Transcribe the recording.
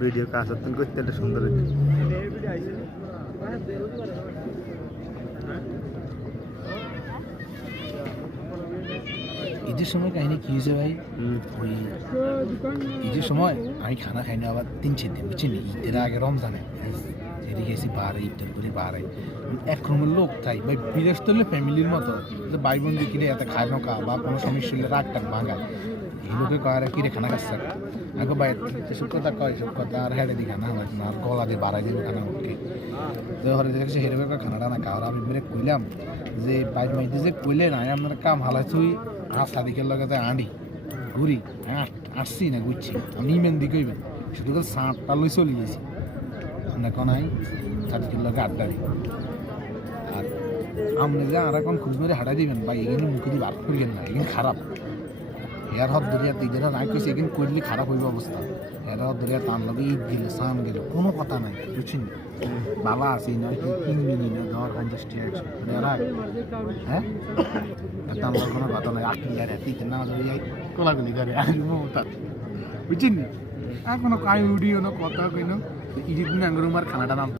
Video কাজ করতে একটা সুন্দর ঈদের সময় কাহিনী কি হয়েছে ভাই, ওই ঈদের সময় আমি খানা খাইনি আবার 3-4 দিন, বুঝছেন? ঈদের আগে রমজানে এদিকে গেছি বারে, ঈদের করে বারে এক রুমের লোক তাই ভাই, বিদেশ তুললে ফ্যামিলির মতো, যে ভাই বোন কিনে এত খায় নৌকা বা কোনো সমস্যা হলে রাগ টাক ভাঙায়, এই লোকে কয় কিরে খানা খাচ্ছে আগে ভাই এসব কথা কয়, এসব কথা আর হেঁটে দি খানা হয় না, আর গলা দিয়ে বাড়াই দিব খানা উঠকে তো হরে দেখছি হেরে খানাটা না খাওয়ার। আমি বেরে কইলাম যে ভাই মাইতে যে কইলে না আপনার কাম হালাই তুই আর সাদিকের লগে আঁড়ি ঘুরি আসছি না ঘুরছি, আমি ইমেন দিকে শুধু করে সাঁটটা লই চলে গেছি না কোনাই সাদিকের লগে আড্ডারি। আর আপনি যে আর এখন খুঁজ মেরে হাঁটাই দিবেন ভাই, এখানে মুখে দিয়ে বার করিয়েন না, এখানে খারাপ। এর হাত ধরিয়া তিনজনে রাগ কইছে, এখানে করলে খারাপ হইব অবস্থা। এর হাত ধরিয়া টান লগে ঈদ গেলে সান গেল কোনো কথা নাই, বুঝছেন? বালা আছে নয় কি কিনবি না ধর 50 টাকা হ্যাঁ টান লগে কোনো কথা নাই। আকিল গাড়ি তিন না যাই কোলাগুলি গাড়ি বুঝছেন? আর কোনো কাই উডিও না কথা কইনো ঈদের দিন আঙ্গুর খানাটা নাম